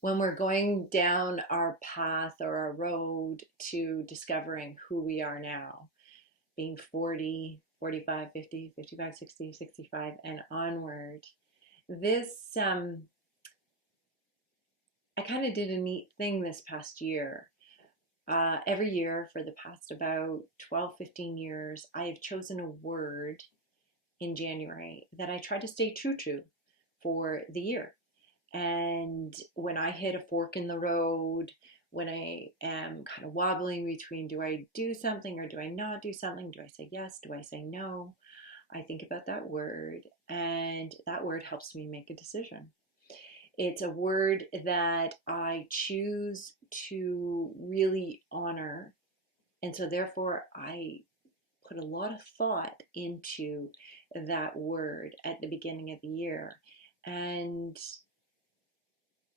when we're going down our path or our road to discovering who we are now, being 40, 45, 50, 55, 60, 65, and onward, this, I kind of did a neat thing this past year. Every year for the past about 12, 15 years, I have chosen a word in January that I try to stay true to for the year. And when I hit a fork in the road, when I am kind of wobbling between do I do something or do I not do something? Do I say yes? Do I say no? I think about that word, and that word helps me make a decision. It's a word that I choose to really honor. And so, therefore, I put a lot of thought into that word at the beginning of the year. And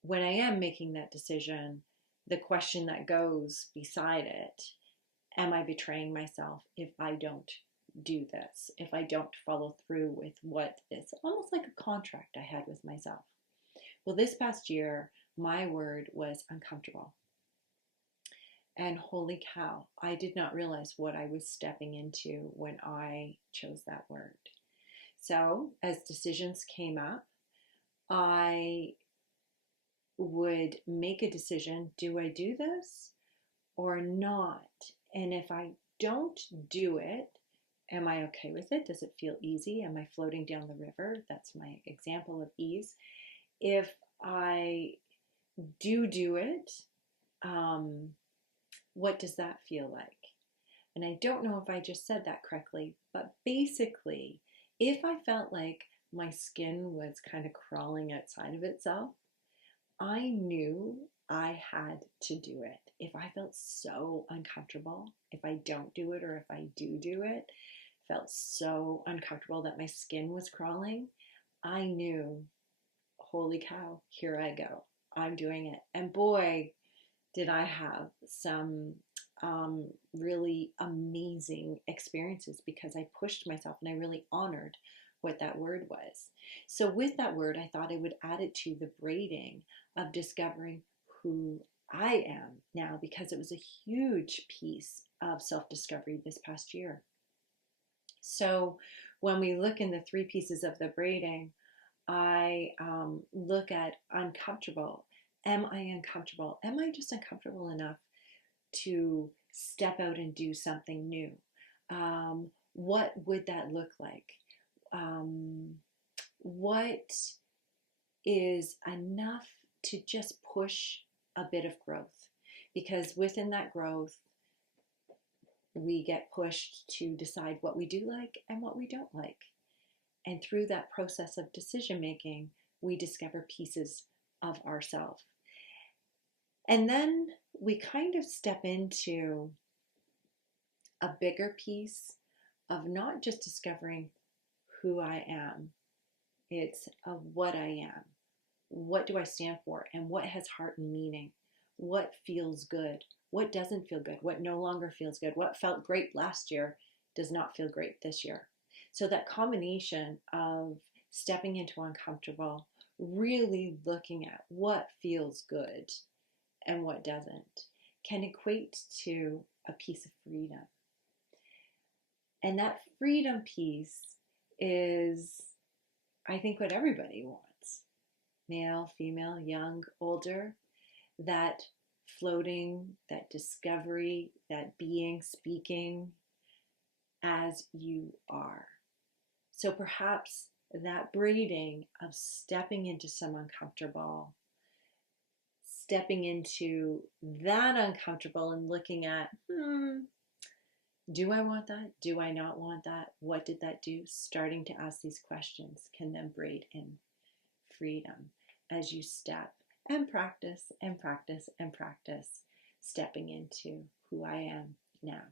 when I am making that decision, the question that goes beside it, am I betraying myself if I don't do this, if I don't follow through with what is almost like a contract I had with myself? Well, this past year, my word was uncomfortable. And holy cow, I did not realize what I was stepping into when I chose that word. So, as decisions came up, I would make a decision, do I do this or not? And if I don't do it, am I okay with it? Does it feel easy? Am I floating down the river? That's my example of ease. If I do it, um, what does that feel like? And I don't know if I just said that correctly, but basically, if I felt like my skin was kind of crawling outside of itself, I knew I had to do it. If I felt so uncomfortable, if I don't do it, or if I do it, felt so uncomfortable that my skin was crawling, I knew, holy cow, here I go. I'm doing it. And boy, did I have some really amazing experiences because I pushed myself and I really honored what that word was. So, with that word, I thought I would add it to the braiding of discovering who I am now because it was a huge piece of self discovery this past year. So, when we look in the three pieces of the braiding, I look at uncomfortable. Am I uncomfortable? Am I just uncomfortable enough to step out and do something new? What would that look like? What is enough to just push a bit of growth? Because within that growth, we get pushed to decide what we do like and what we don't like. And through that process of decision making, we discover pieces of ourselves. And then we kind of step into a bigger piece of not just discovering who I am, it's of what I am. What do I stand for? And what has heart and meaning? What feels good? What doesn't feel good? What no longer feels good? What felt great last year does not feel great this year. So that combination of stepping into uncomfortable, really looking at what feels good and what doesn't, can equate to a piece of freedom. And that freedom piece is, I think, what everybody wants: male, female, young, older, that floating, that discovery, that being, speaking as you are. So perhaps that braiding of stepping into some uncomfortable, stepping into that uncomfortable and looking at, do I want that? Do I not want that? What did that do? Starting to ask these questions can then braid in freedom as you step and practice and practice and practice stepping into who I am now.